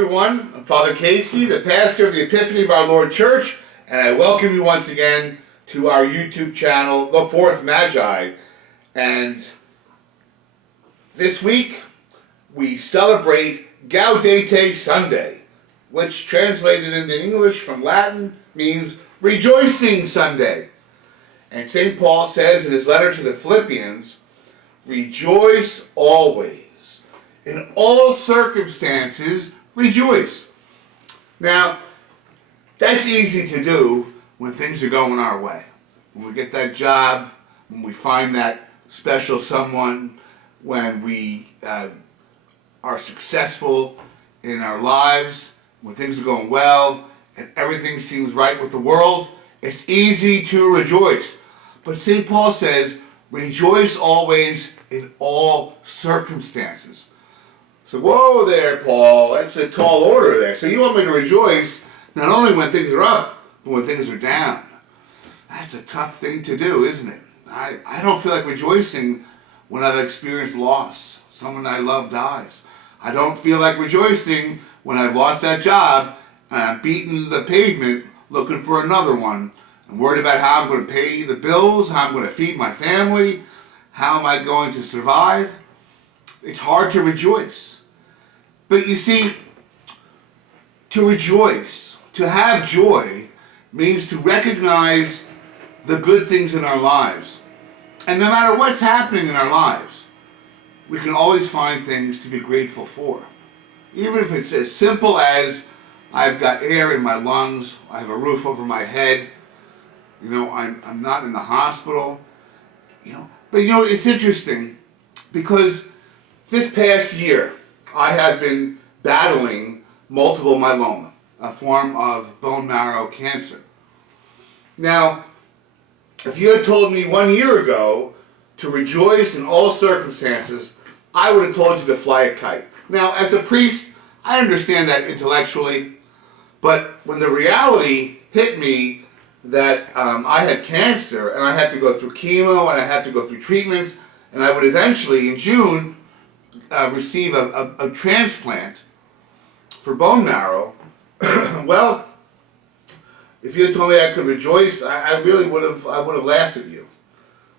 everyone. I'm Father Casey, the pastor of the Epiphany of Our Lord Church, and I welcome you once again to our YouTube channel, The Fourth Magi. And this week, we celebrate Gaudete Sunday, which translated into English from Latin means Rejoicing Sunday. And St. Paul says in his letter to the Philippians, rejoice always. In all circumstances, rejoice. Now, that's easy to do when things are going our way. When we get that job, when we find that special someone, when we are successful in our lives, when things are going well, and everything seems right with the world, it's easy to rejoice. But St. Paul says, rejoice always in all circumstances. So, whoa there, Paul, that's a tall order there. So you want me to rejoice not only when things are up, but when things are down. That's a tough thing to do, isn't it? I don't feel like rejoicing when I've experienced loss. Someone I love dies. I don't feel like rejoicing when I've lost that job and I'm beating the pavement looking for another one. I'm worried about how I'm going to pay the bills, how I'm going to feed my family, how am I going to survive. It's hard to rejoice. But you see, to rejoice, to have joy, means to recognize the good things in our lives. And no matter what's happening in our lives, we can always find things to be grateful for. Even if it's as simple as I've got air in my lungs, I have a roof over my head, I'm not in the hospital, But it's interesting because this past year, I have been battling multiple myeloma, a form of bone marrow cancer. Now, if you had told me 1 year ago to rejoice in all circumstances, I would have told you to fly a kite. Now, as a priest, I understand that intellectually, but when the reality hit me that I had cancer and I had to go through chemo and I had to go through treatments, and I would eventually, in June, receive a transplant for bone marrow, well, if you had told me I could rejoice, I really would have laughed at you.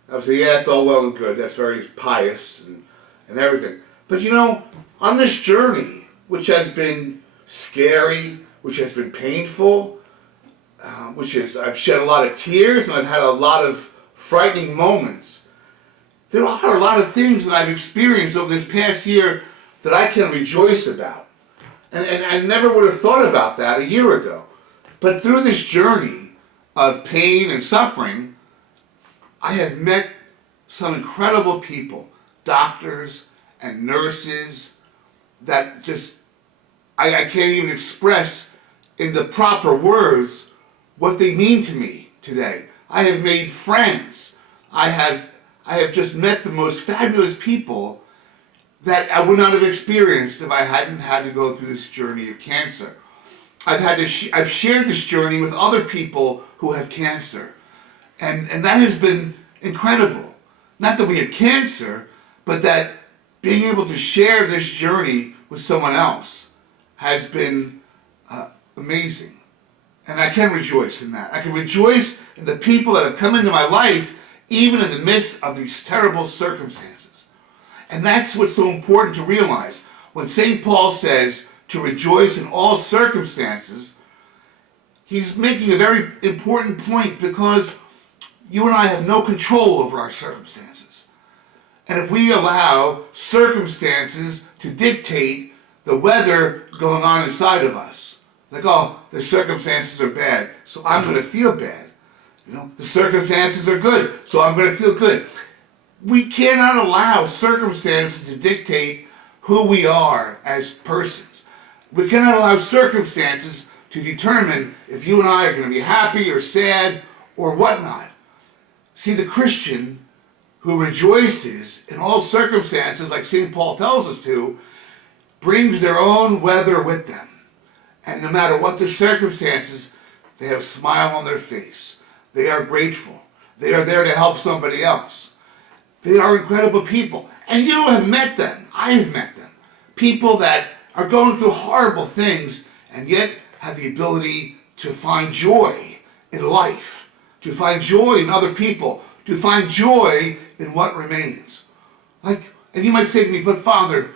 I would say, yeah, it's all well and good, that's very pious and everything. But on this journey, which has been scary, which has been painful, I've shed a lot of tears and I've had a lot of frightening moments. There are a lot of things that I've experienced over this past year that I can rejoice about. And I never would have thought about that a year ago. But through this journey of pain and suffering, I have met some incredible people, doctors and nurses, that just, I can't even express in the proper words what they mean to me today. I have made friends. I have just met the most fabulous people that I would not have experienced if I hadn't had to go through this journey of cancer. I've shared this journey with other people who have cancer, and that has been incredible. Not that we have cancer, but that being able to share this journey with someone else has been amazing. And I can rejoice in that. I can rejoice in the people that have come into my life even in the midst of these terrible circumstances. And that's what's so important to realize. When St. Paul says to rejoice in all circumstances, he's making a very important point because you and I have no control over our circumstances. And if we allow circumstances to dictate the weather going on inside of us, like, oh, the circumstances are bad, so I'm going to feel bad. The circumstances are good, so I'm going to feel good. We cannot allow circumstances to dictate who we are as persons. We cannot allow circumstances to determine if you and I are going to be happy or sad or whatnot. See, the Christian who rejoices in all circumstances, like St. Paul tells us to, brings their own weather with them. And no matter what the circumstances, they have a smile on their face. They are grateful. They are there to help somebody else. They are incredible people. And you have met them. I have met them. People that are going through horrible things and yet have the ability to find joy in life, to find joy in other people, to find joy in what remains. And you might say to me, but Father,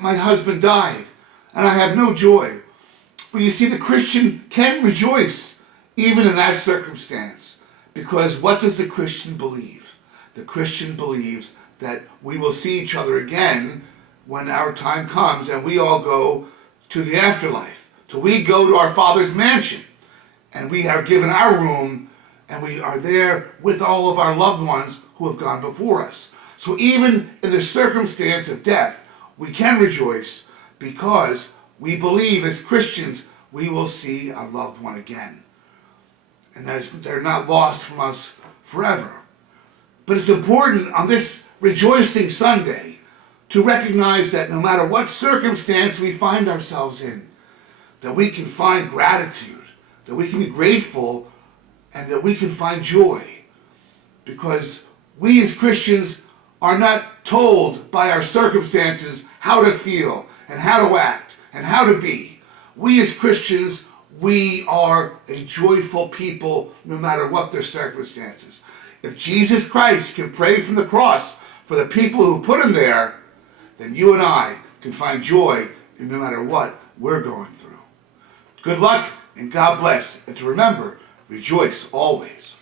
my husband died and I have no joy. But you see, the Christian can rejoice even in that circumstance, because what does the Christian believe? The Christian believes that we will see each other again when our time comes and we all go to the afterlife. So we go to our Father's mansion and we are given our room and we are there with all of our loved ones who have gone before us. So even in the circumstance of death, we can rejoice because we believe as Christians we will see our loved one again. And that they're not lost from us forever. But it's important on this rejoicing Sunday to recognize that no matter what circumstance we find ourselves in, that we can find gratitude, that we can be grateful, and that we can find joy. Because we as Christians are not told by our circumstances how to feel and how to act and how to be. We as Christians, we are a joyful people no matter what their circumstances. If Jesus Christ can pray from the cross for the people who put him there, then you and I can find joy in no matter what we're going through. Good luck and God bless. And to remember, rejoice always.